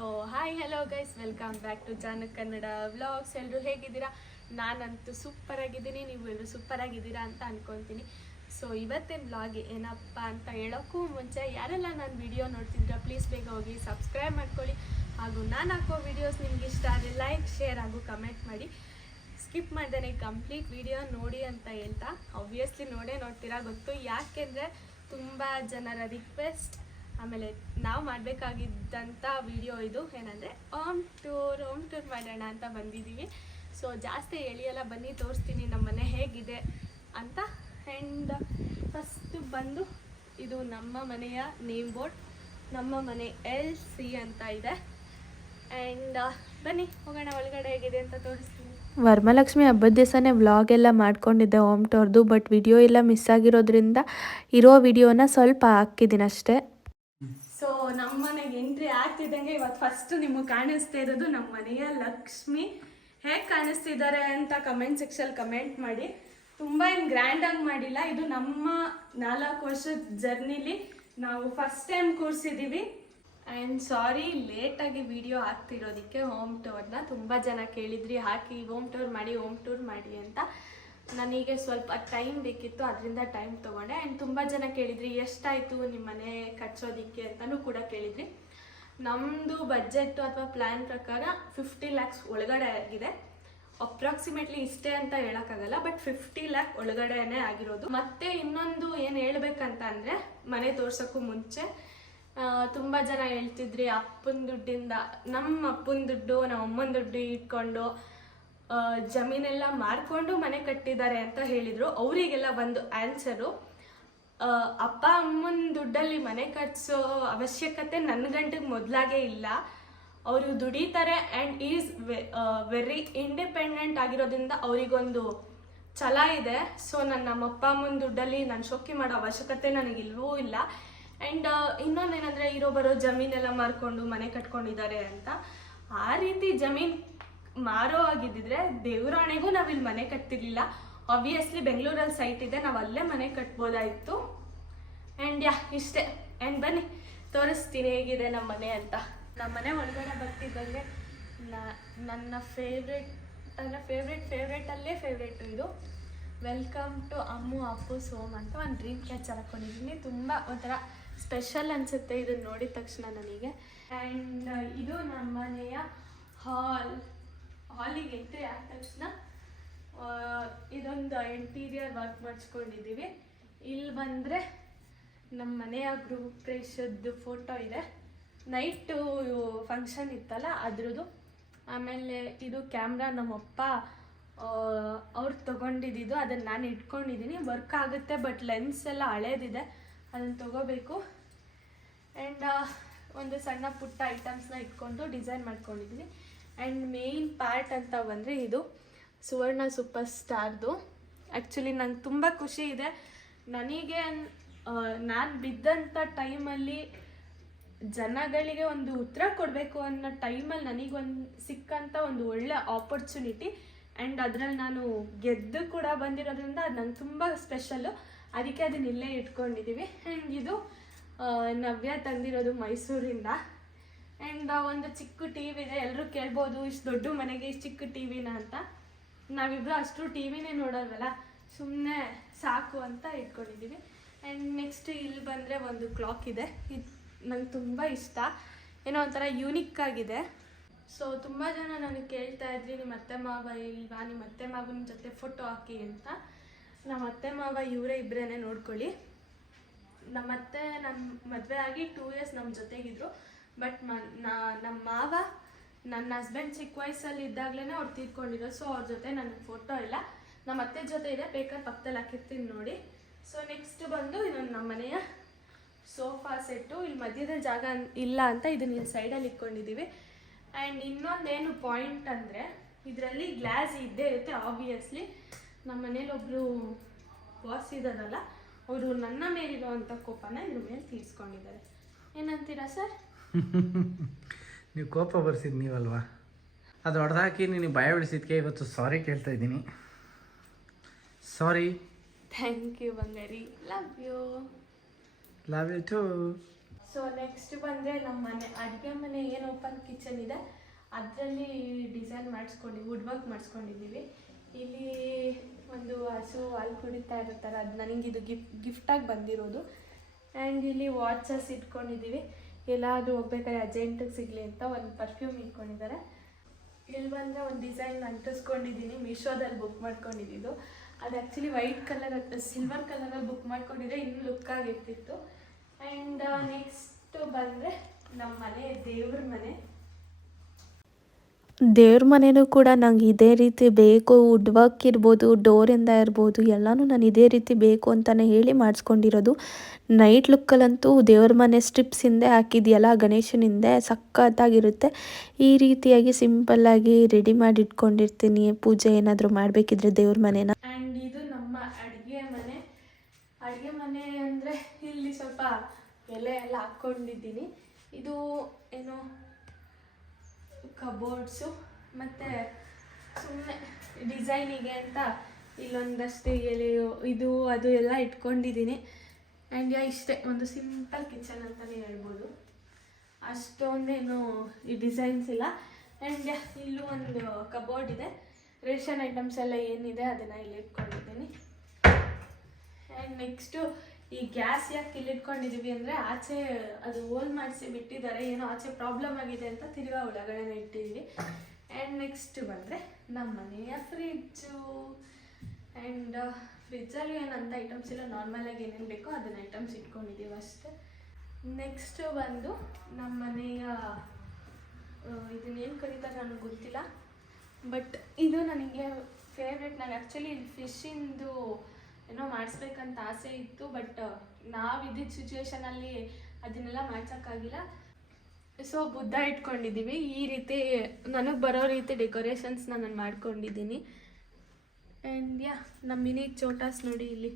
Hi hello guys, welcome back to Janak Kannada vlogs. ಎಲ್ಲರೂ ಹೇಗಿದ್ದೀರಾ? ನಾನಂತೂ ಸೂಪರ್ ಆಗಿದ್ದೀನಿ, ನೀವು ಎಲ್ಲರೂ ಸೂಪರ್ ಆಗಿದ್ದೀರಾ ಅಂತ ಅನ್ಕೊತೀನಿ. ಸೊ ಇವತ್ತಿನ ವ್ಲಾಗ್ ಏನಪ್ಪ ಅಂತ ಹೇಳೋಕ್ಕೂ ಮುಂಚೆ ಯಾರೆಲ್ಲ ನಾನು ವಿಡಿಯೋ ನೋಡ್ತಿದ್ರೆ ಪ್ಲೀಸ್ ಬೇಗ ಹೋಗಿ ಸಬ್ಸ್ಕ್ರೈಬ್ ಮಾಡ್ಕೊಳ್ಳಿ. ಹಾಗೂ ನಾನು ಹಾಕೋ ವಿಡಿಯೋಸ್ ನಿಮ್ಗೆ ಇಷ್ಟ ಆದರೆ ಲೈಕ್, ಶೇರ್ ಹಾಗೂ ಕಮೆಂಟ್ ಮಾಡಿ. ಸ್ಕಿಪ್ ಮಾಡ್ದೇ ಕಂಪ್ಲೀಟ್ ವಿಡಿಯೋ ನೋಡಿ ಅಂತ ಹೇಳ್ತಾ, ಆಬ್ವಿಯಸ್ಲಿ ನೋಡ್ತೀರಾ ಗೊತ್ತು, ಯಾಕೆಂದರೆ ತುಂಬ ಜನರ ರಿಕ್ವೆಸ್ಟ್, ಆಮೇಲೆ ನಾವು ಮಾಡಬೇಕಾಗಿದ್ದಂಥ ವಿಡಿಯೋ ಇದು. ಏನಂದರೆ ಹೋಮ್ ಟೂರ್ ಮಾಡೋಣ ಅಂತ ಬಂದಿದ್ದೀವಿ. ಸೊ ಜಾಸ್ತಿ ಎಳೆಯಲ್ಲ, ಬನ್ನಿ ತೋರಿಸ್ತೀನಿ ನಮ್ಮ ಮನೆ ಹೇಗಿದೆ ಅಂತ. ಆ್ಯಂಡ್ ಫಸ್ಟ್ ಬಂದು ಇದು ನಮ್ಮ ಮನೆಯ ನೇಮ್ ಬೋರ್ಡ್, ನಮ್ಮ ಮನೆ LC ಅಂತ ಇದೆ. ಆ್ಯಂಡ್ ಬನ್ನಿ ಹೋಗೋಣ ಒಳಗಡೆ ಹೇಗಿದೆ ಅಂತ ತೋರಿಸ್ತೀನಿ. ವರಮಹಾಲಕ್ಷ್ಮಿ ಹಬ್ಬದ ದಿವಸನೇ ವ್ಲಾಗ್ ಎಲ್ಲ ಮಾಡ್ಕೊಂಡಿದ್ದೆ ಹೋಮ್ ಟೂರ್ದು, ಬಟ್ ವಿಡಿಯೋ ಎಲ್ಲ ಮಿಸ್ ಆಗಿರೋದ್ರಿಂದ ಇರೋ ವಿಡಿಯೋನ ಸ್ವಲ್ಪ ಹಾಕಿದ್ದೀನಿ ಅಷ್ಟೇ. ಸೊ ನಮ್ಮ ಮನೆಗೆ ಎಂಟ್ರಿ ಆಗ್ತಿದ್ದಂಗೆ ಇವತ್ತು ಫಸ್ಟ್ ನಿಮಗೆ ಕಾಣಿಸ್ತಾ ಇರೋದು ನಮ್ಮ ಮನೆಯ ಲಕ್ಷ್ಮಿ. ಹೇಗೆ ಕಾಣಿಸ್ತಿದ್ದಾರೆ ಅಂತ ಕಮೆಂಟ್ ಸೆಕ್ಷನ್ ಕಮೆಂಟ್ ಮಾಡಿ. ತುಂಬ ಏನು ಗ್ರ್ಯಾಂಡಾಗಿ ಮಾಡಿಲ್ಲ, ಇದು ನಮ್ಮ 4 ವರ್ಷದ ಜರ್ನಿಲಿ ನಾವು ಫಸ್ಟ್ ಟೈಮ್ ಕೂರಿಸಿದ್ದೀವಿ. ಆ್ಯಂಡ್ ಸಾರಿ ಲೇಟಾಗಿ ವಿಡಿಯೋ ಹಾಕ್ತಿರೋದಕ್ಕೆ. ಹೋಮ್ ಟೂರ್ನ ತುಂಬ ಜನ ಕೇಳಿದ್ರಿ, ಹಾಕಿ ಹೋಮ್ ಟೂರ್ ಮಾಡಿ ಅಂತ. ನನಗೆ ಸ್ವಲ್ಪ ಟೈಮ್ ಬೇಕಿತ್ತು, ಅದರಿಂದ ಟೈಮ್ ತೊಗೊಂಡೆ. ಆ್ಯಂಡ್ ತುಂಬ ಜನ ಕೇಳಿದ್ರಿ ಎಷ್ಟಾಯಿತು ನಿಮ್ಮ ಮನೆ ಕಟ್ಸೋದಕ್ಕೆ ಅಂತಲೂ ಕೂಡ ಕೇಳಿದ್ರಿ. ನಮ್ಮದು ಬಜೆಟ್ಟು ಅಥವಾ ಪ್ಲ್ಯಾನ್ ಪ್ರಕಾರ 50 lakhs ಒಳಗಡೆ ಆಗಿದೆ. ಅಪ್ರಾಕ್ಸಿಮೇಟ್ಲಿ ಇಷ್ಟೇ ಅಂತ ಹೇಳೋಕ್ಕಾಗಲ್ಲ, ಬಟ್ 50 lakh ಒಳಗಡೆನೇ ಆಗಿರೋದು. ಮತ್ತು ಇನ್ನೊಂದು ಏನು ಹೇಳ್ಬೇಕಂತ ಅಂದರೆ, ಮನೆ ತೋರ್ಸೋಕ್ಕೂ ಮುಂಚೆ ತುಂಬ ಜನ ಹೇಳ್ತಿದ್ರಿ ಅಪ್ಪನ ದುಡ್ಡಿಂದ, ನಮ್ಮ ಅಪ್ಪನ ದುಡ್ಡು ನಮ್ಮ ಅಮ್ಮನ ದುಡ್ಡು ಇಟ್ಕೊಂಡು ಜಮೀನೆಲ್ಲ ಮಾರ್ಕೊಂಡು ಮನೆ ಕಟ್ಟಿದ್ದಾರೆ ಅಂತ ಹೇಳಿದರು. ಅವರಿಗೆಲ್ಲ ಒಂದು ಆನ್ಸರು, ಅಪ್ಪ ಅಮ್ಮನ ದುಡ್ಡಲ್ಲಿ ಮನೆ ಕಟ್ಟಿಸೋ ಅವಶ್ಯಕತೆ ನನ್ನ ಗಂಟೆಗೆ ಮೊದಲಾಗೇ ಇಲ್ಲ. ಅವರು ದುಡಿತಾರೆ ಆ್ಯಂಡ್ ಈಸ್ ವೆರಿ ಇಂಡಿಪೆಂಡೆಂಟ್ ಆಗಿರೋದ್ರಿಂದ ಅವರಿಗೊಂದು ಛಲ ಇದೆ. ಸೊ ನಮ್ಮ ಅಪ್ಪ ಅಮ್ಮನ ದುಡ್ಡಲ್ಲಿ ನಾನು ಶೋಕಿ ಮಾಡೋ ಅವಶ್ಯಕತೆ ನನಗಿಲ್ವೂ ಇಲ್ಲ. ಆ್ಯಂಡ್ ಇನ್ನೊಂದೇನೆಂದರೆ, ಬರೋ ಜಮೀನೆಲ್ಲ ಮಾರ್ಕೊಂಡು ಮನೆ ಕಟ್ಕೊಂಡಿದ್ದಾರೆ ಅಂತ. ಆ ರೀತಿ ಜಮೀನು ಮಾರೋ ಆಗಿದ್ದಿದ್ರೆ ದೇವರಾಣೆಗೂ ನಾವಿಲ್ಲಿ ಮನೆ ಕಟ್ತಿರ್ಲಿಲ್ಲ. ಆಬ್ವಿಯಸ್ಲಿ ಬೆಂಗಳೂರಲ್ಲಿ ಸೈಟ್ ಇದೆ, ನಾವು ಅಲ್ಲೇ ಮನೆ ಕಟ್ಬೋದಾಯಿತು. ಆ್ಯಂಡ್ ಇಷ್ಟೇ. ಆ್ಯಂಡ್ ಬನ್ನಿ ತೋರಿಸ್ತೀನಿ ಹೇಗಿದೆ ನಮ್ಮ ಮನೆ ಅಂತ. ನಮ್ಮ ಮನೆ ಒಳಗಡೆ ಬರ್ತಿದ್ದಂಗೆ ನನ್ನ ಫೇವ್ರೇಟಲ್ಲೇ ಫೇವ್ರೇಟು ಇದು. ವೆಲ್ಕಮ್ ಟು ಅಮ್ಮು ಅಪ್ಪುಸ್ ಹೋಮ್ ಅಂತ ಒಂದು ಡ್ರೀಮ್ ಕ್ಯಾಚರ್ ಹಾಕ್ಕೊಂಡಿದ್ದೀನಿ. ತುಂಬ ಒಂಥರ ಸ್ಪೆಷಲ್ ಅನಿಸುತ್ತೆ ಇದನ್ನು ನೋಡಿದ ತಕ್ಷಣ ನನಗೆ. ಆ್ಯಂಡ್ ಇದು ನಮ್ಮ ಮನೆಯ ಹಾಲಿಗೆ ಎಂಟ್ರಿ ಆದ ತಕ್ಷಣ ಇದೊಂದು ಇಂಟೀರಿಯರ್ ವರ್ಕ್ ಮಾಡಿಸ್ಕೊಂಡಿದ್ದೀವಿ. ಇಲ್ಲಿ ಬಂದರೆ ನಮ್ಮ ಮನೆಯ ಗೃಹಪ್ರವೇಶದ್ದು ಫೋಟೋ ಇದೆ, ನೈಟು ಫಂಕ್ಷನ್ ಇತ್ತಲ್ಲ ಅದ್ರದ್ದು. ಆಮೇಲೆ ಇದು ಕ್ಯಾಮ್ರಾ ನಮ್ಮಪ್ಪ ಅವ್ರು ತೊಗೊಂಡಿದ್ದು, ಅದನ್ನು ನಾನು ಇಟ್ಕೊಂಡಿದ್ದೀನಿ. ವರ್ಕ್ ಆಗುತ್ತೆ, ಬಟ್ ಲೆನ್ಸ್ ಎಲ್ಲ ಹಳೇದಿದೆ, ಅದನ್ನು ತೊಗೋಬೇಕು. ಆ್ಯಂಡ್ ಒಂದು ಸಣ್ಣ ಪುಟ್ಟ ಐಟಮ್ಸ್ನ ಇಟ್ಕೊಂಡು ಡಿಸೈನ್ ಮಾಡ್ಕೊಂಡಿದ್ದೀನಿ. ಆ್ಯಂಡ್ ಮೇನ್ ಪಾರ್ಟ್ ಅಂತ ಬಂದರೆ ಇದು ಸುವರ್ಣ ಸೂಪರ್ ಸ್ಟಾರ್ದು. ಆ್ಯಕ್ಚುಲಿ ನಂಗೆ ತುಂಬ ಖುಷಿ ಇದೆ. ನನಗೆ ನಾನು ಬಿದ್ದಂಥ ಟೈಮಲ್ಲಿ ಜನಗಳಿಗೆ ಒಂದು ಉತ್ತರ ಕೊಡಬೇಕು ಅನ್ನೋ ಟೈಮಲ್ಲಿ ನನಗೊಂದು ಸಿಕ್ಕಂಥ ಒಂದು ಒಳ್ಳೆ ಆಪರ್ಚುನಿಟಿ. ಆ್ಯಂಡ್ ಅದರಲ್ಲಿ ನಾನು ಗೆದ್ದು ಕೂಡ ಬಂದಿರೋದ್ರಿಂದ ಅದು ನಂಗೆ ತುಂಬ ಸ್ಪೆಷಲ್ಲು, ಅದಕ್ಕೆ ಅದನ್ನ ಇಲ್ಲೇ ಇಟ್ಕೊಂಡಿದ್ದೀವಿ. ಆ್ಯಂಡ್ ಇದು ನವ್ಯ ತಂದಿರೋದು ಮೈಸೂರಿಂದ. ಆ್ಯಂಡ್ ಒಂದು ಚಿಕ್ಕ TV ಇದೆ. ಎಲ್ಲರೂ ಕೇಳ್ಬೋದು, ಇಷ್ಟು ದೊಡ್ಡ ಮನೆಗೆ ಇಷ್ಟು ಚಿಕ್ಕ TVನ ಅಂತ. ನಾವಿಬ್ಬರು ಅಷ್ಟು TVನೇ ನೋಡೋಲ್ವಲ್ಲ, ಸುಮ್ಮನೆ ಸಾಕು ಅಂತ ಇಟ್ಕೊಂಡಿದ್ದೀವಿ. ಆ್ಯಂಡ್ ನೆಕ್ಸ್ಟ್ ಇಲ್ಲಿ ಬಂದರೆ ಒಂದು ಕ್ಲಾಕ್ ಇದೆ. ಇದು ನಂಗೆ ತುಂಬ ಇಷ್ಟ, ಏನೋ ಒಂಥರ ಯೂನಿಕ್ ಆಗಿದೆ. ಸೊ ತುಂಬ ಜನ ನನಗೆ ಕೇಳ್ತಾ ಇದ್ರಿ, ನಿಮ್ಮ ಅತ್ತೆ ಮಾವ ಇಲ್ವಾ, ನಿಮ್ಮ ಅತ್ತೆ ಮಾವನ ಜೊತೆ ಫೋಟೋ ಹಾಕಿ ಅಂತ. ನಮ್ಮ ಅತ್ತೆ ಮಾವ ಇವರೇ ಇಬ್ಬರೇ ನೋಡ್ಕೊಳ್ಳಿ. ನಮ್ಮತ್ತೆ ನಮ್ಮ ಮದುವೆ ಆಗಿ 2 years ನಮ್ಮ ಜೊತೆಗಿದ್ರು. ಬಟ್ ನಮ್ಮ ಮಾವ ನನ್ನ ಹಸ್ಬೆಂಡ್ ಚಿಕ್ಕ ವಯಸ್ಸಲ್ಲಿ ಇದ್ದಾಗಲೇ ಅವ್ರು ತೀರ್ಕೊಂಡಿರೋದು. ಸೊ ಅವ್ರ ಜೊತೆ ನನಗೆ ಫೋಟೋ ಇಲ್ಲ, ನಮ್ಮ ಅತ್ತೆ ಜೊತೆ ಇದೆ, ಬೇಕಾದ್ರೆ ಪಕ್ಕದಲ್ಲಿ ಹಾಕಿರ್ತೀನಿ ನೋಡಿ. ಸೊ ನೆಕ್ಸ್ಟ್ ಬಂದು ಇದೊಂದು ನಮ್ಮ ಮನೆಯ ಸೋಫಾ ಸೆಟ್ಟು. ಇಲ್ಲಿ ಮಧ್ಯದಲ್ಲಿ ಜಾಗ ಇಲ್ಲ ಅಂತ ಇದನ್ನ ಇಲ್ಲಿ ಸೈಡಲ್ಲಿ ಇಟ್ಕೊಂಡಿದ್ದೀವಿ. ಆ್ಯಂಡ್ ಇನ್ನೊಂದೇನು ಪಾಯಿಂಟ್ ಅಂದರೆ, ಇದರಲ್ಲಿ ಗ್ಲಾಸ್ ಇದ್ದೇ ಇರುತ್ತೆ ಆಬ್ವಿಯಸ್ಲಿ. ನಮ್ಮ ಮನೇಲಿ ಒಬ್ಬರು ಬಾಸ್ ಇದ್ದಾರಲ್ಲ, ಅವರು ನನ್ನ ಮೇಲಿರುವಂಥ ಕೋಪನ ಇದ್ರ ಮೇಲೆ ತೀರಿಸ್ಕೊಂಡಿದ್ದಾರೆ. ಏನಂತೀರಾ ಸರ್? ನೀವು ಕೋಪ ಬರ್ಸಿದ್ದು ನೀವಲ್ವಾ, ಅದು ಹೊಡೆದಾಕಿ ನೀನು ಭಯ ಬಿಡಿಸಿದ್ಕೆ ಇವತ್ತು ಸಾರಿ ಕೇಳ್ತಾ ಇದ್ದೀನಿ. ಸಾರಿ. ಥ್ಯಾಂಕ್ ಯು ಬಂಗಾರಿ, love you too. So next ಬಂದರೆ ನಮ್ಮ ಮನೆ ಅಡುಗೆ ಮನೆ ಏನು ಓಪನ್ ಕಿಚನ್ ಇದೆ ಅದರಲ್ಲಿ ಡಿಸೈನ್ ಮಾಡಿಸ್ಕೊಂಡು ವುಡ್ ವರ್ಕ್ ಮಾಡಿಸ್ಕೊಂಡಿದ್ದೀವಿ. ಇಲ್ಲಿ ಒಂದು ಹಸು ಹಾಲು ಕುಡಿತಾ ಇರ್ತಾರೆ, ಅದು ನನಗಿದು ಗಿಫ್ಟಾಗಿ ಬಂದಿರೋದು. ಆ್ಯಂಡ್ ಇಲ್ಲಿ ವಾಚಸ್ ಇಟ್ಕೊಂಡಿದ್ದೀವಿ, ಎಲ್ಲಾದರೂ ಹೋಗ್ಬೇಕಾದ್ರೆ ಅರ್ಜೆಂಟಿಗೆ ಸಿಗಲಿ ಅಂತ ಒಂದು ಪರ್ಫ್ಯೂಮ್ ಇಟ್ಕೊಂಡಿದ್ದಾರೆ. ಇಲ್ಲಿ ಬಂದರೆ ಒಂದು ಡಿಸೈನ್ ಅಂಟಿಸ್ಕೊಂಡಿದ್ದೀನಿ, ಮೀಶೋದಲ್ಲಿ ಬುಕ್ ಮಾಡ್ಕೊಂಡಿದ್ದು. ಅದು ಆ್ಯಕ್ಚುಲಿ ವೈಟ್ ಕಲರ್ ಸಿಲ್ವರ್ ಕಲರಲ್ಲಿ ಬುಕ್ ಮಾಡ್ಕೊಂಡಿದ್ರೆ ಇನ್ನೂ ಲುಕ್ ಆಗಿರ್ತಿತ್ತು. ಆ್ಯಂಡ್ ನೆಕ್ಸ್ಟ್ ಬಂದರೆ ನಮ್ಮ ಮನೆ ದೇವ್ರ ಮನೆ. ದೇವ್ರ ಮನೆಯೂ ಕೂಡ ನಂಗೆ ಇದೇ ರೀತಿ ಬೇಕು, ವುಡ್ ವರ್ಕ್ ಇರ್ಬೋದು, ಡೋರಿಂದ ಇರ್ಬೋದು, ಎಲ್ಲನೂ ನಾನು ಇದೇ ರೀತಿ ಬೇಕು ಅಂತಲೇ ಹೇಳಿ ಮಾಡಿಸ್ಕೊಂಡಿರೋದು. ನೈಟ್ ಲುಕ್ಕಲ್ಲಂತೂ ದೇವ್ರ ಮನೆ ಸ್ಟ್ರಿಪ್ಸ್ ಹಿಂದೆ ಹಾಕಿದೆಯಲ್ಲ ಗಣೇಶನ ಹಿಂದೆ ಸಖತ್ತಾಗಿರುತ್ತೆ. ಈ ರೀತಿಯಾಗಿ ಸಿಂಪಲ್ಲಾಗಿ ರೆಡಿ ಮಾಡಿ ಇಟ್ಕೊಂಡಿರ್ತೀನಿ ಪೂಜೆ ಏನಾದರೂ ಮಾಡಬೇಕಿದ್ರೆ ದೇವ್ರ ಮನೆನ. ಆ್ಯಂಡ್ ಇದು ನಮ್ಮ ಅಡುಗೆ ಮನೆ. ಅಡುಗೆ ಮನೆ ಅಂದರೆ ಇಲ್ಲಿ ಸ್ವಲ್ಪ ಎಲೆ ಎಲ್ಲ ಹಾಕ್ಕೊಂಡಿದ್ದೀನಿ. ಇದು ಏನು ಕಬೋರ್ಡ್ಸು ಮತ್ತು ಸುಮ್ಮನೆ ಡಿಸೈನಿಗೆ ಅಂತ ಇಲ್ಲೊಂದಷ್ಟು ಎಲೆಯು ಇದು ಅದು ಎಲ್ಲ ಇಟ್ಕೊಂಡಿದ್ದೀನಿ. ಆ್ಯಂಡ್ ಇಷ್ಟೇ ಒಂದು ಸಿಂಪಲ್ ಕಿಚನ್ ಅಂತಲೇ ಹೇಳ್ಬೋದು, ಅಷ್ಟೊಂದೇನು ಈ ಡಿಸೈನ್ಸ್ ಇಲ್ಲ. ಆ್ಯಂಡ್ ಇಲ್ಲೂ ಒಂದು ಕಬೋರ್ಡ್ ಇದೆ, ರೇಷನ್ ಐಟಮ್ಸ್ ಎಲ್ಲ ಏನಿದೆ ಅದನ್ನು ಇಲ್ಲಿ ಇಟ್ಕೊಂಡಿದ್ದೀನಿ. ಆ್ಯಂಡ್ ನೆಕ್ಸ್ಟು ಈ ಗ್ಯಾಸ್ ಯಾಕೆ ಇಲ್ಲಿ ಇಟ್ಕೊಂಡಿದ್ದೀವಿ ಅಂದರೆ ಆಚೆ ಅದು ಹೋಲ್ ಮಾಡಿಸಿ ಬಿಟ್ಟಿದ್ದಾರೆ, ಏನೋ ಆಚೆ ಪ್ರಾಬ್ಲಮ್ ಆಗಿದೆ ಅಂತ ತಿರ್ಗಾ ಒಳಗಡೆ ಇಟ್ಟಿದ್ದೀವಿ. ಆ್ಯಂಡ್ ನೆಕ್ಸ್ಟ್ ಬಂದರೆ ನಮ್ಮ ಮನೆಯ ಫ್ರಿಜ್ಜು. ಆ್ಯಂಡ್ ಫ್ರಿಜ್ಜಲ್ಲಿ ಏನಂತ ಐಟಮ್ಸ್ ಇಲ್ಲ, ನಾರ್ಮಲಾಗಿ ಏನೇನು ಬೇಕೋ ಅದನ್ನ ಐಟಮ್ಸ್ ಇಟ್ಕೊಂಡಿದ್ದೀವಿ ಅಷ್ಟೇ. ನೆಕ್ಸ್ಟು ಬಂದು ನಮ್ಮ ಮನೆಯ ಇದನ್ನೇನು ಕರೀತಾರೆ ನನಗೆ ಗೊತ್ತಿಲ್ಲ, ಬಟ್ ಇದು ನನಗೆ ಫೇವ್ರೆಟ್. ನಾನು ಆ್ಯಕ್ಚುಲಿ ಫಿಶ್ಶಿಂದು ಏನೋ ಮಾಡಿಸ್ಬೇಕಂತ ಆಸೆ ಇತ್ತು, ಬಟ್ ನಾವು ಇದ್ದಿದ್ದ ಸಿಚುವೇಶನಲ್ಲಿ ಅದನ್ನೆಲ್ಲ ಮಾಡ್ಸೋಕ್ಕಾಗಿಲ್ಲ. ಸೊ ಬುದ್ಧ ಇಟ್ಕೊಂಡಿದ್ದೀವಿ, ಈ ರೀತಿ ನನಗೆ ಬರೋ ರೀತಿ ಡೆಕೋರೇಷನ್ಸ್ನ ನಾನು ಮಾಡ್ಕೊಂಡಿದ್ದೀನಿ. ಆ್ಯಂಡ್ ನಮ್ಮ ಮಿನಿ ಚೋಟಾಸ್ ನೋಡಿ ಇಲ್ಲಿ.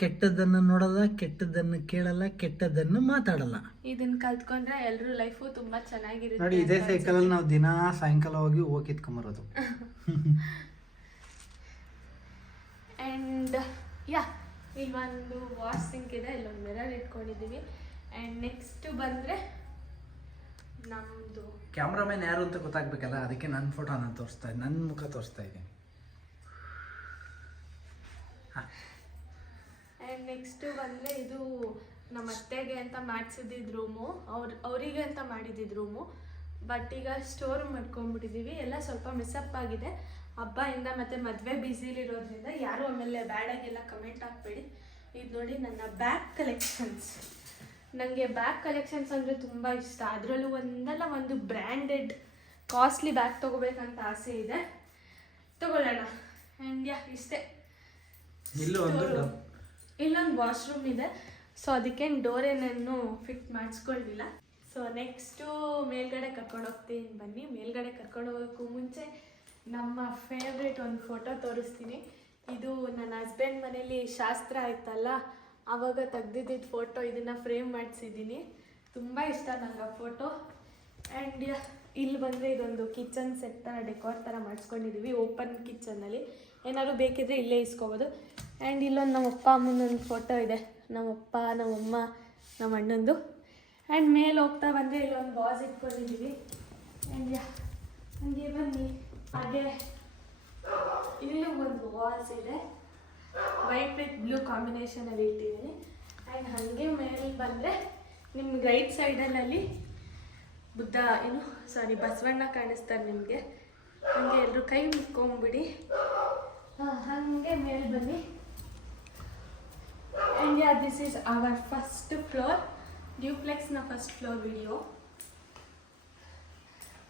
ಕೆಟ್ಟದ್ದನ್ನು ನೋಡಲ್ಲ, ಕೆಟ್ಟದ್ದನ್ನು ಕೇಳಲ್ಲ, ಕೆಟ್ಟದ್ದನ್ನು ಮಾತಾಡಲ್ಲ. ಇದನ್ನ ಕಲ್ತ್ಕೊಂಡ್ರೆ ಎಲ್ಲರೂ ಲೈಫು ತುಂಬ ಚೆನ್ನಾಗಿರುತ್ತೆ. ನೋಡಿ, ಇದೇ ಸೈಕಲಲ್ಲಿ ನಾವು ದಿನ ಸಾಯಂಕಾಲ ಹೋಗಿ ಕಿತ್ಕೊಂಬರೋದು. ಆ್ಯಂಡ್ ಇಲ್ಲೊಂದು ವಾಶ್ ಸಿಂಕ್ ಇದೆ, ಇಲ್ಲೊಂದು ಮಿರರ್ ಇಟ್ಕೊಂಡಿದ್ದೀವಿ. ಆ್ಯಂಡ್ ನೆಕ್ಸ್ಟ್ ಬಂದರೆ ನಮ್ಮದು ಕ್ಯಾಮ್ರಾಮನ್ ಯಾರು ಅಂತ ಗೊತ್ತಾಗಬೇಕಲ್ಲ, ಅದಕ್ಕೆ ನನ್ನ ಫೋಟೋ ನಾನು ತೋರಿಸ್ತಾ ಇದ್ದೀನಿ, ನನ್ನ ಮುಖ ತೋರಿಸ್ತಾ ಇದ್ದೀನಿ. ಆ್ಯಂಡ್ ನೆಕ್ಸ್ಟು ಬಂದರೆ ಇದು ನಮ್ಮ ಅತ್ತೆಗೆ ಅಂತ ಮಾಡಿಸಿದ್ದಿದ್ದು ರೂಮು, ಅವರಿಗೆ ಅಂತ ಮಾಡಿದ್ದಿದ್ದು ರೂಮು. ಬಟ್ ಈಗ ಸ್ಟೋರ್ ಮಾಡ್ಕೊಂಡ್ಬಿಟ್ಟಿದ್ದೀವಿ, ಎಲ್ಲ ಸ್ವಲ್ಪ ಮಿಸ್ಅಪ್ ಆಗಿದೆ ಹಬ್ಬದಿಂದ ಮತ್ತು ಮದುವೆ ಬ್ಯುಸಿಲಿರೋದ್ರಿಂದ. ಯಾರು ಆಮೇಲೆ ಬ್ಯಾಡಾಗೆಲ್ಲ ಕಮೆಂಟ್ ಹಾಕ್ಬೇಡಿ. ಇದು ನೋಡಿ ನನ್ನ ಬ್ಯಾಗ್ ಕಲೆಕ್ಷನ್ಸ್. ನನಗೆ ಬ್ಯಾಗ್ ಕಲೆಕ್ಷನ್ಸ್ ಅಂದರೆ ತುಂಬ ಇಷ್ಟ, ಅದರಲ್ಲೂ ಒಂದಲ್ಲ ಒಂದು ಬ್ರ್ಯಾಂಡೆಡ್ ಕಾಸ್ಟ್ಲಿ ಬ್ಯಾಗ್ ತೊಗೋಬೇಕಂತ ಆಸೆ ಇದೆ, ತೊಗೊಳ್ಳೋಣ. ಆ್ಯಂಡ್ ಇಷ್ಟೇ. ಇಲ್ಲೊಂದು ವಾಶ್ರೂಮ್ ಇದೆ, ಸೊ ಅದಕ್ಕೇನು ಡೋರ್ ಏನೇನು ಫಿಟ್ ಮಾಡಿಸ್ಕೊಳ್ಳಿಲ್ಲ. ಸೊ ನೆಕ್ಸ್ಟು ಮೇಲ್ಗಡೆ ಕರ್ಕೊಂಡು ಹೋಗ್ತೀನಿ ಬನ್ನಿ. ಮೇಲ್ಗಡೆ ಕರ್ಕೊಂಡು ಹೋಗೋಕ್ಕೂ ಮುಂಚೆ ನಮ್ಮ ಫೇವ್ರೇಟ್ ಒಂದು ಫೋಟೋ ತೋರಿಸ್ತೀನಿ. ಇದು ನನ್ನ ಹಸ್ಬೆಂಡ್ ಮನೇಲಿ ಶಾಸ್ತ್ರ ಆಯ್ತಲ್ಲ ಆವಾಗ ತೆಗ್ದಿದ್ದಿದ್ದು ಫೋಟೋ, ಇದನ್ನು ಫ್ರೇಮ್ ಮಾಡಿಸಿದ್ದೀನಿ. ತುಂಬ ಇಷ್ಟ ನನಗೆ ಆ ಫೋಟೋ. ಆ್ಯಂಡ್ ಇಲ್ಲಿ ಬಂದರೆ ಇದೊಂದು ಕಿಚನ್ ಸೆಟ್ ಥರ ಡೆಕೋರ್ ಥರ ಮಾಡಿಸ್ಕೊಂಡಿದ್ದೀವಿ. ಓಪನ್ ಕಿಚನ್ನಲ್ಲಿ ಏನಾದ್ರು ಬೇಕಿದ್ರೆ ಇಲ್ಲೇ ಇಸ್ಕೋಬೋದು. ಆ್ಯಂಡ್ ಇಲ್ಲೊಂದು ನಮ್ಮ ಅಪ್ಪ ಅಮ್ಮನೊಂದು ಫೋಟೋ ಇದೆ, ನಮ್ಮಪ್ಪ ನಮ್ಮಮ್ಮ ನಮ್ಮ ಅಣ್ಣಂದು. ಆ್ಯಂಡ್ ಮೇಲೆ ಹೋಗ್ತಾ ಬಂದರೆ ಇಲ್ಲೊಂದು ವಾಸ್ ಇಟ್ಕೊಂಡಿದ್ದೀವಿ. ಆ್ಯಂಡ್ ಹಂಗೆ ಬನ್ನಿ, ಹಾಗೆ ಇಲ್ಲೂ ಒಂದು ವಾಸ್ ಇದೆ, ವೈಟ್ ವಿತ್ ಬ್ಲೂ ಕಾಂಬಿನೇಷನಲ್ಲಿ ಇಟ್ಟಿದ್ದೀನಿ. ಆ್ಯಂಡ್ ಹಾಗೆ ಮೇಲೆ ಬಂದರೆ ನಿಮ್ಗೆ ರೈಟ್ ಸೈಡಲ್ಲಿ ಬಸವಣ್ಣ ಕಾಣಿಸ್ತಾರೆ ನಿಮಗೆ. ಹಾಗೆ ಎಲ್ಲರೂ ಕೈ ಮುಕ್ಕೊಂಬಿಡಿ. ಹಾಗೆ ಮೇಲೆ ಬನ್ನಿ. And this is our first floor, ಡ್ಯೂಪ್ಲೆಕ್ಸ್ನ ಫಸ್ಟ್ ಫ್ಲೋರ್ ವಿಡಿಯೋ.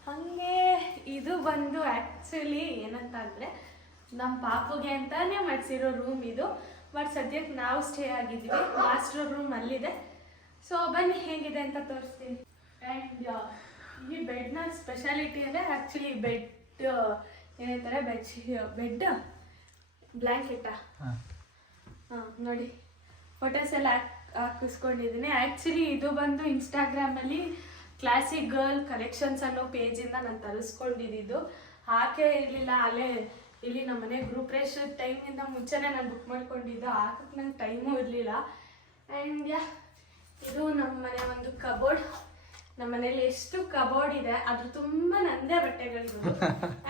ಹಾಗೆ ಇದು ಬಂದು ಆ್ಯಕ್ಚುಲಿ ಏನಂತ ಅಂದರೆ ನಮ್ಮ ಪಾಪುಗೆ ಅಂತಲೇ ಮಾಡಿಸಿರೋ ರೂಮ್ ಇದು. ಬಟ್ ಸದ್ಯಕ್ಕೆ ನಾವು ಸ್ಟೇ ಆಗಿದ್ವಿ, ಮಾಸ್ಟರ್ ರೂಮ್ ಅಲ್ಲಿದೆ. ಸೊ ಬನ್ನಿ ಹೇಗಿದೆ ಅಂತ ತೋರಿಸ್ತೀನಿ. ಆ್ಯಂಡ್ ಈ ಬೆಡ್ನ ಸ್ಪೆಷಾಲಿಟಿ ಅಂದರೆ ಆ್ಯಕ್ಚುಲಿ ಬೆಡ್ ಏನಂತಾರೆ ಬೆಡ್ ಬ್ಲ್ಯಾಂಕೆಟಾ ನೋಡಿ, ಫೋಟೋಸ್ ಎಲ್ಲ ಹಾಕಿಸ್ಕೊಂಡಿದ್ದೀನಿ. ಆ್ಯಕ್ಚುಲಿ ಇದು ಬಂದು ಇನ್ಸ್ಟಾಗ್ರಾಮಲ್ಲಿ ಕ್ಲಾಸಿಕ್ ಗರ್ಲ್ ಕಲೆಕ್ಷನ್ಸ್ ಅನ್ನೋ ಪೇಜಿಂದ ನಾನು ತರಿಸ್ಕೊಂಡಿದ್ದು. ಹಾಕೇ ಇರಲಿಲ್ಲ, ಅಲ್ಲೇ ಇಲ್ಲಿ ನಮ್ಮ ಮನೆ ಗ್ರೂಪ್ ರೇಷ್ ಟೈಮಿಂದ ಮುಂಚೆನೇ ನಾನು ಬುಕ್ ಮಾಡ್ಕೊಂಡಿದ್ದು, ಹಾಕಕ್ಕೆ ನಂಗೆ ಟೈಮೂ ಇರಲಿಲ್ಲ. ಆ್ಯಂಡ್ ಇದು ನಮ್ಮ ಮನೆ ಒಂದು ಕಬೋರ್ಡ್. ನಮ್ಮ ಮನೇಲಿ ಎಷ್ಟು ಕಬೋರ್ಡ್ ಇದೆ ಅದ್ರ ತುಂಬಾ ನಂದೇ ಬಟ್ಟೆಗಳಿರೋದು.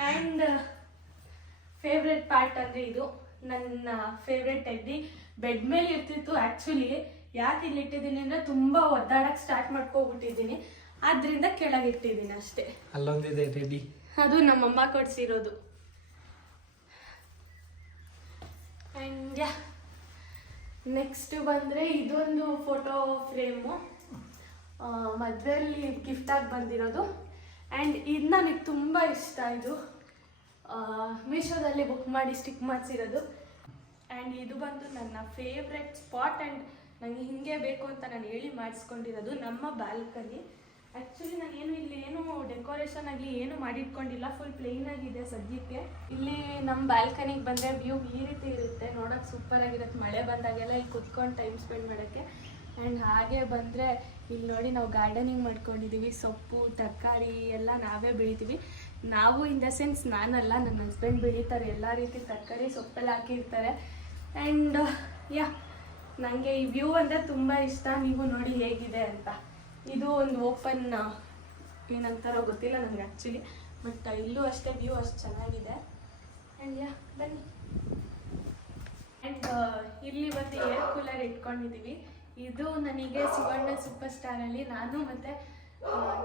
ಆ್ಯಂಡ್ ಫೇವ್ರೆಟ್ ಪಾರ್ಟ್ ಅಂದರೆ ಇದು ನನ್ನ ಫೇವ್ರೆಟ್ ಟೆಡ್ಡಿ. ಬೆಡ್ ಮೇಲೆ ಇರ್ತಿತ್ತು. ಆ್ಯಕ್ಚುಲಿ ಯಾಕೆ ಇಲ್ಲಿ ಇಟ್ಟಿದ್ದೀನಿ ಅಂದರೆ ತುಂಬ ಒದ್ದಾಡಕ್ಕೆ ಸ್ಟಾರ್ಟ್ ಮಾಡ್ಕೊಬಿಟ್ಟಿದ್ದೀನಿ, ಆದ್ದರಿಂದ ಕೆಳಗಿಟ್ಟಿದ್ದೀನಿ ಅಷ್ಟೇ. ಅಲ್ಲೊಂದಿದೆ ಟೆಡ್ಡಿ, ಅದು ನಮ್ಮಮ್ಮ ಕೊಡಿಸಿರೋದು. ಆ್ಯಂಡ್ ನೆಕ್ಸ್ಟ್ ಬಂದರೆ ಇದೊಂದು ಫೋಟೋ ಫ್ರೇಮು ಮದುವೆಯಲ್ಲಿ ಗಿಫ್ಟಾಗಿ ಬಂದಿರೋದು. ಆ್ಯಂಡ್ ಇದು ನನಗೆ ತುಂಬ ಇಷ್ಟ. ಇದು ಮೀಶೋದಲ್ಲಿ ಬುಕ್ ಮಾಡಿ ಸ್ಟಿಕ್ ಮಾಡಿಸಿರೋದು. ಆ್ಯಂಡ್ ಇದು ಬಂದು ನನ್ನ ಫೇವ್ರೆಟ್ ಸ್ಪಾಟ್. ಆ್ಯಂಡ್ ನನಗೆ ಹಿಂಗೆ ಬೇಕು ಅಂತ ನಾನು ಹೇಳಿ ಮಾಡಿಸ್ಕೊಂಡಿರೋದು ನಮ್ಮ ಬಾಲ್ಕನಿ. ಆ್ಯಕ್ಚುಲಿ ನಾನೇನು ಇಲ್ಲಿ ಏನು ಡೆಕೋರೇಷನ್ ಆಗಲಿ ಏನು ಮಾಡಿಟ್ಕೊಂಡಿಲ್ಲ, ಫುಲ್ ಪ್ಲೇನ್ ಆಗಿದೆ ಸದ್ಯಕ್ಕೆ. ಇಲ್ಲಿ ನಮ್ಮ ಬಾಲ್ಕನಿಗೆ ಬಂದರೆ ವ್ಯೂ ಈ ರೀತಿ ಇರುತ್ತೆ, ನೋಡೋಕೆ ಸೂಪರಾಗಿರುತ್ತೆ. ಮಳೆ ಬಂದಾಗೆಲ್ಲ ಇಲ್ಲಿ ಕುತ್ಕೊಂಡು ಟೈಮ್ ಸ್ಪೆಂಡ್ ಮಾಡೋಕ್ಕೆ. ಆ್ಯಂಡ್ ಹಾಗೆ ಬಂದರೆ ಇಲ್ಲಿ ನೋಡಿ ನಾವು ಗಾರ್ಡನಿಂಗ್ ಮಾಡ್ಕೊಂಡಿದ್ದೀವಿ. ಸೊಪ್ಪು ತರಕಾರಿ ಎಲ್ಲ ನಾವೇ ಬೆಳಿತೀವಿ. ನಾವು ಇನ್ ದ ಸೆನ್ಸ್ ನಾನಲ್ಲ, ನನ್ನ ಹಸ್ಬೆಂಡ್ ಬೆಳೀತಾರೆ. ಎಲ್ಲ ರೀತಿ ತರಕಾರಿ ಸೊಪ್ಪೆಲ್ಲ ಹಾಕಿರ್ತಾರೆ. ಆ್ಯಂಡ್ ನನಗೆ ಈ ವ್ಯೂ ಅಂದರೆ ತುಂಬ ಇಷ್ಟ. ನೀವು ನೋಡಿ ಹೇಗಿದೆ ಅಂತ. ಇದು ಒಂದು ಓಪನ್ ಏನಂತಾರೋ ಗೊತ್ತಿಲ್ಲ ನನಗೆ ಆ್ಯಕ್ಚುಲಿ, ಬಟ್ ಇಲ್ಲೂ ಅಷ್ಟೇ ವ್ಯೂ ಅಷ್ಟು ಚೆನ್ನಾಗಿದೆ. ಆ್ಯಂಡ್ ಬನ್ನಿ. ಆ್ಯಂಡ್ ಇಲ್ಲಿ ಒಂದು ಏರ್ ಕೂಲರ್ ಇಟ್ಕೊಂಡಿದ್ದೀವಿ. ಇದು ನನಗೆ ಸುವರ್ಣ ಸೂಪರ್ ಸ್ಟಾರಲ್ಲಿ ನಾನು ಮತ್ತು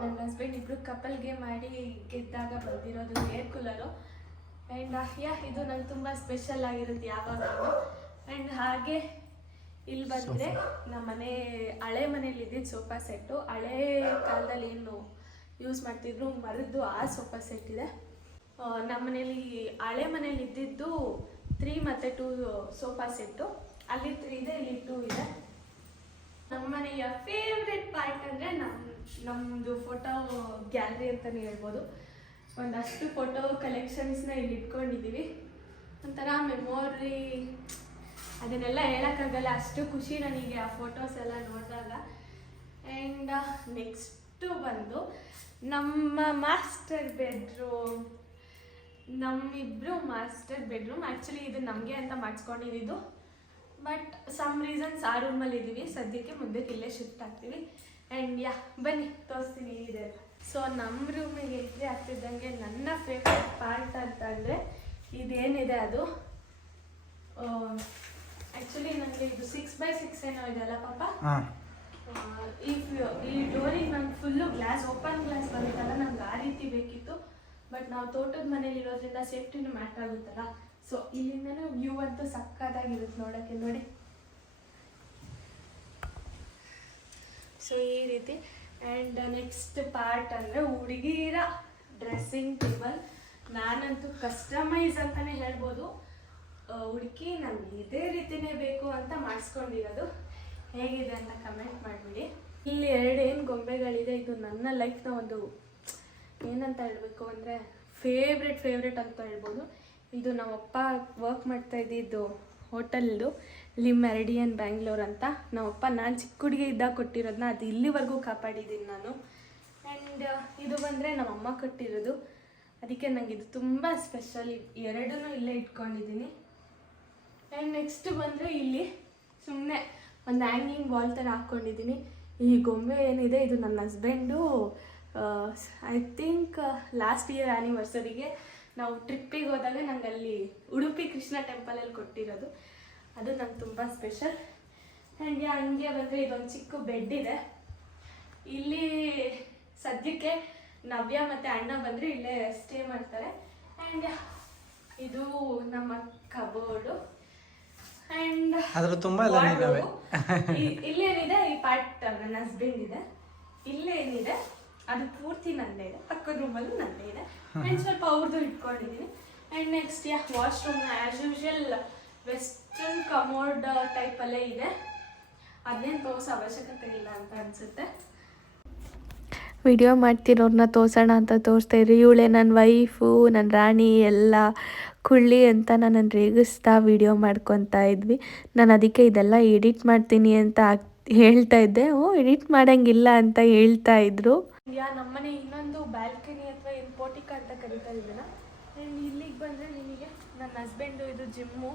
ನನ್ನ ಹಸ್ಬೆಂಡ್ ಇಬ್ಬರು ಕಪಲ್ಗೆ ಮಾಡಿ ಗೆದ್ದಾಗ ಬಂದಿರೋದು ಏರ್ ಕೂಲರು. ಆ್ಯಂಡ್ ಇದು ನಂಗೆ ತುಂಬ ಸ್ಪೆಷಲ್ ಆಗಿರುತ್ತೆ ಯಾವಾಗಲೂ. ಆ್ಯಂಡ್ ಹಾಗೆ ಇಲ್ಲಿ ಬಂದರೆ ನಮ್ಮ ಮನೆ ಹಳೆ ಮನೇಲಿ ಇದ್ದಿದ್ದು ಸೋಫಾ ಸೆಟ್ಟು. ಹಳೇ ಕಾಲದಲ್ಲಿ ಏನು ಯೂಸ್ ಮಾಡ್ತಿದ್ರು ಮರದ್ದು ಆ ಸೋಫಾ ಸೆಟ್ ಇದೆ. ನಮ್ಮ ಮನೇಲಿ ಹಳೆ ಮನೇಲಿ ಇದ್ದಿದ್ದು 3 ಮತ್ತು 2 ಸೋಫಾ ಸೆಟ್ಟು. ಅಲ್ಲಿ 3 ಇದೆ, ಇಲ್ಲಿ 2 ಇದೆ. ನಮ್ಮ ಮನೆಯ ಫೇವ್ರೆಟ್ ಪಾರ್ಟ್ ಅಂದರೆ ನಮ್ಮದು ಫೋಟೋ ಗ್ಯಾಲರಿ ಅಂತಲೇ ಹೇಳ್ಬೋದು. ಒಂದಷ್ಟು ಫೋಟೋ ಕಲೆಕ್ಷನ್ಸ್ನ ಇಲ್ಲಿ ಇಟ್ಕೊಂಡಿದ್ದೀವಿ. ಒಂಥರ ಮೆಮೊರಿ, ಅದನ್ನೆಲ್ಲ ಹೇಳೋಕ್ಕಾಗಲ್ಲ, ಅಷ್ಟು ಖುಷಿ ನನಗೆ ಆ ಫೋಟೋಸ್ ಎಲ್ಲ ನೋಡಿದಾಗ. ಆ್ಯಂಡ್ ನೆಕ್ಸ್ಟು ಬಂದು ನಮ್ಮ ಮಾಸ್ಟರ್ ಬೆಡ್ರೂಮ್. ನಮ್ಮಿಬ್ಬರು ಮಾಸ್ಟರ್ ಬೆಡ್ರೂಮ್. ಆ್ಯಕ್ಚುಲಿ ಇದು ನಮಗೆ ಅಂತ ಮಾಡಿಸ್ಕೊಂಡಿದ್ದು, ಬಟ್ ಸಮ್ ರೀಸನ್ಸ್ ಆ ರೂಮಲ್ಲಿ ಇದ್ದೀವಿ ಸದ್ಯಕ್ಕೆ. ಮುಂದಕ್ಕೆ ಇಲ್ಲೇ ಶಿಫ್ಟ್ ಆಗ್ತೀವಿ. ಆ್ಯಂಡ್ ಬನ್ನಿ ತೋರಿಸ್ತೀನಿ ಇದೆ. ಸೊ ನಮ್ಮ ರೂಮಿಗೆ ಎಂಟ್ರಿ ಆಗ್ತಿದ್ದಂಗೆ ನನ್ನ ಫೇವ್ರೆಟ್ ಪಾರ್ಟ್ ಅಂತ ಅಂದರೆ ಇದೇನಿದೆ ಅದು. ಆ್ಯಕ್ಚುಲಿ ನನಗೆ ಇದು 6x6 ಏನೋ ಇದೆಯಲ್ಲ ಪಾಪ. ಈ ಡೋರಿಗೆ ನಂಗೆ ಫುಲ್ಲು ಗ್ಲಾಸ್, ಓಪನ್ ಗ್ಲಾಸ್ ಬರುತ್ತಲ್ಲ, ನಂಗೆ ಆ ರೀತಿ ಬೇಕಿತ್ತು. ಬಟ್ ನಾವು ತೋಟದ ಮನೇಲಿ ಇರೋದ್ರಿಂದ ಸೇಫ್ಟಿನೂ ಮ್ಯಾಟ್ರ್ ಆಗುತ್ತಲ್ಲ. ಸೊ ಇಲ್ಲಿಂದನೂ ವ್ಯೂ ಅಂತೂ ಸಕ್ಕತ್ತಾಗಿರುತ್ತೆ ನೋಡೋಕ್ಕೆ. ನೋಡಿ, ಸೊ ಈ ರೀತಿ. ಆ್ಯಂಡ್ ನೆಕ್ಸ್ಟ್ ಪಾರ್ಟ್ ಅಂದರೆ ಹುಡುಗಿರ ಡ್ರೆಸ್ಸಿಂಗ್ ಟೇಬಲ್. ನಾನಂತೂ ಕಸ್ಟಮೈಸ್ ಅಂತಲೇ ಹೇಳ್ಬೋದು. ಹುಡುಕಿ ನನಗೆ ಇದೇ ರೀತಿನೇ ಬೇಕು ಅಂತ ಮಾಡಿಸ್ಕೊಂಡಿರೋದು. ಹೇಗಿದೆ ಅಂತ ಕಮೆಂಟ್ ಮಾಡಿಬಿಡಿ. ಇಲ್ಲಿ 2 ಏನು ಗೊಂಬೆಗಳಿದೆ. ಇದು ನನ್ನ ಲೈಫ್ನ ಒಂದು ಏನಂತ ಹೇಳಬೇಕು ಅಂದರೆ ಫೇವ್ರೆಟ್ ಅಂತ ಹೇಳ್ಬೋದು. ಇದು ನಮ್ಮಪ್ಪ ವರ್ಕ್ ಮಾಡ್ತಾ ಇದ್ದಿದ್ದು ಹೋಟೆಲ್ದು, ಲಿ ಮೆರಿಡಿಯನ್ ಬ್ಯಾಂಗ್ಳೂರ್ ಅಂತ. ನಮ್ಮಪ್ಪ ನಾನು ಚಿಕ್ಕ ಹುಡುಗಿ ಇದ್ದಾಗ ಕೊಟ್ಟಿರೋದನ್ನ ಅದು ಇಲ್ಲಿವರೆಗೂ ಕಾಪಾಡಿದ್ದೀನಿ ನಾನು. ಆ್ಯಂಡ್ ಇದು ಬಂದರೆ ನಮ್ಮಮ್ಮ ಕೊಟ್ಟಿರೋದು, ಅದಕ್ಕೆ ನನಗೆ ಇದು ತುಂಬ ಸ್ಪೆಷಲ್. 2 ಇಲ್ಲೇ ಇಟ್ಕೊಂಡಿದ್ದೀನಿ. ಆ್ಯಂಡ್ ನೆಕ್ಸ್ಟ್ ಬಂದರೆ ಇಲ್ಲಿ ಸುಮ್ಮನೆ ಒಂದು ಹ್ಯಾಂಗಿಂಗ್ ವಾಲ್ ಥರ ಹಾಕ್ಕೊಂಡಿದ್ದೀನಿ. ಈ ಗೊಂಬೆ ಏನಿದೆ ಇದು ನನ್ನ husband I think last year ಆ್ಯನಿವರ್ಸರಿಗೆ ನಾವು ಟ್ರಿಪ್ಪಿಗೆ ಹೋದಾಗ ನಂಗೆ ಅಲ್ಲಿ ಉಡುಪಿ ಕೃಷ್ಣ ಟೆಂಪಲಲ್ಲಿ ಕೊಟ್ಟಿರೋದು. ಅದು ನಂಗೆ ತುಂಬ ಸ್ಪೆಷಲ್. ಆ್ಯಂಡ್ ಹಂಗೆ ಬಂದರೆ ಇದೊಂದು ಚಿಕ್ಕ ಬೆಡ್ ಇದೆ. ಇಲ್ಲಿ ಸದ್ಯಕ್ಕೆ ನವ್ಯ ಮತ್ತು ಅಣ್ಣ ಬಂದರೆ ಇಲ್ಲೇ ಸ್ಟೇ ಮಾಡ್ತಾರೆ. ಆ್ಯಂಡ್ ಇದು ನಮ್ಮ ಕಬೋರ್ಡು. ಆ್ಯಂಡ್ ಅದ್ರ ತುಂಬ ಇಲ್ಲೇನಿದೆ ಈ ಪಾರ್ಟ್ ನನ್ನ ಹಸ್ಬೆಂಡ್ ಇದೆ. ಇಲ್ಲೇನಿದೆ ಅದು ಪೂರ್ತಿ ನನ್ನದೇ ಇದೆ. ಪಕ್ಕದ ರೂಮಲ್ಲೂ ನನ್ನದೇ ಇದೆ. ಆ್ಯಂಡ್ ಸ್ವಲ್ಪ ಅವ್ರದ್ದು ಇಟ್ಕೊಂಡಿದ್ದೀನಿ. And next washroom as usual western commode ಟೈಪಲ್ಲೇ ಇದೆ. ಅದನ್ನೇನು ತೋರಿಸೋ ಅವಶ್ಯಕತೆ ಇಲ್ಲ ಅಂತ ಅನಿಸುತ್ತೆ. ವಿಡಿಯೋ ಮಾಡ್ತಿರೋರನ್ನ ತೋರಿಸೋಣ ಅಂತ ತೋರಿಸ್ತಾ ಇದ್ರಿ. ಇವಳೆ ನನ್ನ ವೈಫು, ನನ್ನ ರಾಣಿ ಎಲ್ಲ ಕುಳ್ಳಿ ಅಂತ ನನ್ನನ್ನು ರೇಗಿಸ್ತಾ ವಿಡಿಯೋ ಮಾಡ್ಕೊತಾ ಇದ್ವಿ. ನಾನು ಅದಕ್ಕೆ ಇದೆಲ್ಲ ಎಡಿಟ್ ಮಾಡ್ತೀನಿ ಅಂತ ಹೇಳ್ತಾ ಇದ್ದೆ. ಎಡಿಟ್ ಮಾಡೋಂಗಿಲ್ಲ ಅಂತ ಹೇಳ್ತಾ ಇದ್ರು. ನಮ್ಮನೆ ಇನ್ನೊಂದು ಬ್ಯಾಲ್ಕನಿ ಅಥವಾ ಏನು ಪೋಟಿಕ ಅಂತ ಕರಿತಾ ಇದ್ದೀನ. ಆ್ಯಂಡ್ ಇಲ್ಲಿಗೆ ಬಂದರೆ ನಿಮಗೆ ನನ್ನ ಹಸ್ಬೆಂಡು ಇದು ಜಿಮ್ಮು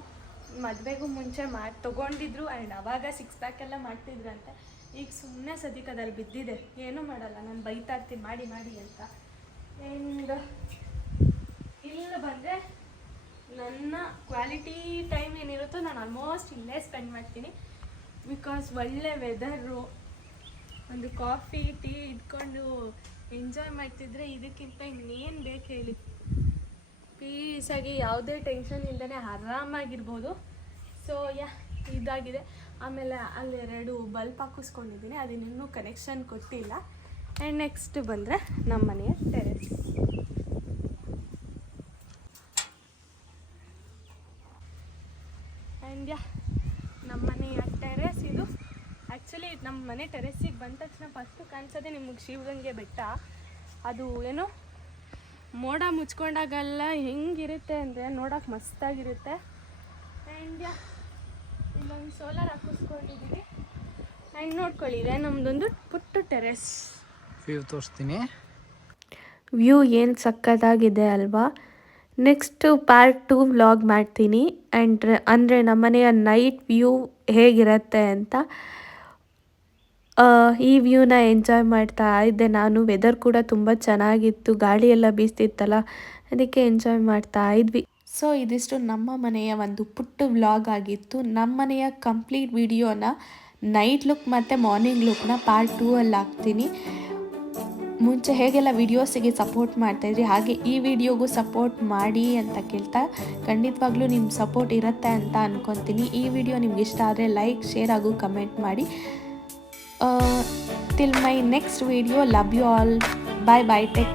ಮದುವೆಗೂ ಮುಂಚೆ ತೊಗೊಂಡಿದ್ರು. ಆ್ಯಂಡ್ ಅವಾಗ 6 ಪ್ಯಾಕ್ ಎಲ್ಲ ಮಾಡ್ತಿದ್ರಂತೆ. ಈಗ ಸುಮ್ಮನೆ ಸದ್ಯಕ್ಕೆ ಅದಲ್ಲಿ ಬಿದ್ದಿದೆ, ಏನೂ ಮಾಡಲ್ಲ, ನಾನು ಬೈತಾ ಇರ್ತೀನಿ ಮಾಡಿ ಮಾಡಿ ಅಂತ. ಆ್ಯಂಡ್ ಇಲ್ಲಿ ಬಂದರೆ ನನ್ನ ಕ್ವಾಲಿಟಿ ಟೈಮ್ ಏನಿರುತ್ತೋ ನಾನು ಆಲ್ಮೋಸ್ಟ್ ಇಲ್ಲೇ ಸ್ಪೆಂಡ್ ಮಾಡ್ತೀನಿ. ಬಿಕಾಸ್ ಒಳ್ಳೆ ವೆದರು, ಒಂದು ಕಾಫಿ ಟೀ ಇಟ್ಕೊಂಡು ಎಂಜಾಯ್ ಮಾಡ್ತಿದ್ರೆ ಇದಕ್ಕಿಂತ ಇನ್ನೇನು ಬೇಕು ಹೇಳಿ. ಪೀಸಾಗಿ ಯಾವುದೇ ಟೆನ್ಷನ್ ಇಲ್ಲದೇ ಆರಾಮಾಗಿರ್ಬೋದು. ಸೊ ಇದಾಗಿದೆ. ಆಮೇಲೆ ಅಲ್ಲಿ 2 ಬಲ್ಬ್ ಹಾಕಿಸ್ಕೊಂಡಿದ್ದೀನಿ, ಅದನ್ನ ಇನ್ನೂ ಕನೆಕ್ಷನ್ ಕೊಟ್ಟಿಲ್ಲ. ಆ್ಯಂಡ್ ನೆಕ್ಸ್ಟ್ ಬಂದರೆ ನಮ್ಮ ಮನೆಯ ಟೆರೆಸ್. ಆ್ಯಂಡ್ ನಮ್ಮ ಮನೆಯ ಟೆರೆಸ್ ಇದು. ಆ್ಯಕ್ಚುಲಿ ನಮ್ಮ ಮನೆ ಟೆರೆಸ್ಸಿಗೆ ಬಂದ ತಕ್ಷಣ ಫಸ್ಟು ಕಾಣಿಸೋದೆ ನಿಮಗೆ ಶಿವಗಂಗೆ ಬೆಟ್ಟ. ಅದು ಏನೋ ಮೋಡ ಮುಚ್ಕೊಂಡಾಗೆಲ್ಲ ಹೆಂಗಿರುತ್ತೆ ಅಂದರೆ ನೋಡೋಕೆ ಮಸ್ತಾಗಿರುತ್ತೆ. ಆ್ಯಂಡ್ ಇಲ್ಲೊಂದು ಸೋಲಾರ್ ಹಾಕಿಸ್ಕೊಂಡಿದ್ದೀವಿ. ಆ್ಯಂಡ್ ನೋಡ್ಕೊಳ್ಳಿ, ಇದೆ ನಮ್ಮದೊಂದು ಪುಟ್ಟ ಟೆರೆಸ್. ವ್ಯೂ ತೋರಿಸ್ತೀನಿ. ವ್ಯೂ ಏನು ಸಕ್ಕತ್ತಾಗಿದೆ ಅಲ್ವಾ. ನೆಕ್ಸ್ಟು ಪಾರ್ಟ್ 2 ವ್ಲಾಗ್ ಮಾಡ್ತೀನಿ. ಆ್ಯಂಡ್ ಅಂದರೆ ನಮ್ಮನೆಯ ನೈಟ್ ವ್ಯೂ ಹೇಗಿರುತ್ತೆ ಅಂತ. ಈ ವ್ಯೂನ ಎಂಜಾಯ್ ಮಾಡ್ತಾ ಇದ್ದೆ ನಾನು. ವೆದರ್ ಕೂಡ ತುಂಬ ಚೆನ್ನಾಗಿತ್ತು, ಗಾಳಿ ಎಲ್ಲ ಬೀಸ್ತಿತ್ತಲ್ಲ, ಅದಕ್ಕೆ ಎಂಜಾಯ್ ಮಾಡ್ತಾ ಇದ್ವಿ. ಸೊ ಇದಿಷ್ಟು ನಮ್ಮ ಮನೆಯ ಒಂದು ಪುಟ್ಟ ವ್ಲಾಗ್ ಆಗಿತ್ತು. ನಮ್ಮ ಮನೆಯ ಕಂಪ್ಲೀಟ್ ವಿಡಿಯೋನ ನೈಟ್ ಲುಕ್ ಮತ್ತು ಮಾರ್ನಿಂಗ್ ಲುಕ್ನ ಪಾರ್ಟ್ 2 ಅಲ್ಲಿ ಹಾಕ್ತೀನಿ. ಮುಂಚೆ ಹೇಗೆಲ್ಲ ವಿಡಿಯೋಸಿಗೆ ಸಪೋರ್ಟ್ ಮಾಡ್ತಾಯಿದ್ರಿ ಹಾಗೆ ಈ ವಿಡಿಯೋಗೂ ಸಪೋರ್ಟ್ ಮಾಡಿ ಅಂತ ಕೇಳ್ತಾ, ಖಂಡಿತವಾಗ್ಲೂ ನಿಮ್ಮ ಸಪೋರ್ಟ್ ಇರುತ್ತೆ ಅಂತ ಅಂದ್ಕೊತೀನಿ. ಈ ವಿಡಿಯೋ ನಿಮ್ಗೆ ಇಷ್ಟ ಆದರೆ ಲೈಕ್, ಶೇರ್ ಹಾಗೂ ಕಮೆಂಟ್ ಮಾಡಿ. till my next video, love you all, bye bye, take